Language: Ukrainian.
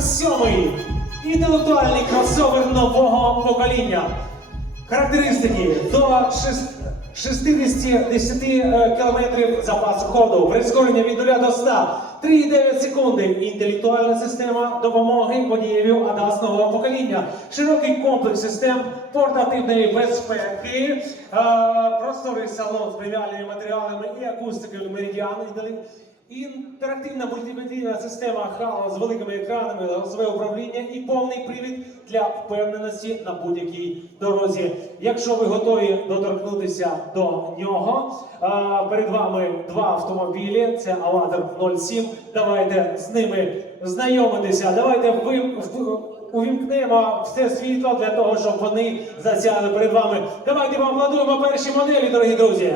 Сьомий інтелектуальний кросовер нового покоління. Характеристики до 60-10 км запасу ходу, прискорення від 0 до 100, 3,9 секунди. Інтелектуальна система допомоги водієві ADAS нового покоління, широкий комплекс систем портативної безпеки, е, просторий салон з преміальними матеріалами і акустикою інтелект. Інтерактивна мультимедійна система HALO з великими екранами, голосове управління і повний привід для впевненості на будь-якій дорозі. Якщо ви готові доторкнутися до нього, перед вами два автомобілі. Це Аватар 07. Давайте з ними знайомитися. Давайте ви увімкнемо все світло для того, щоб вони засяли перед вами. Давайте поаплодуємо перші моделі, дорогі друзі.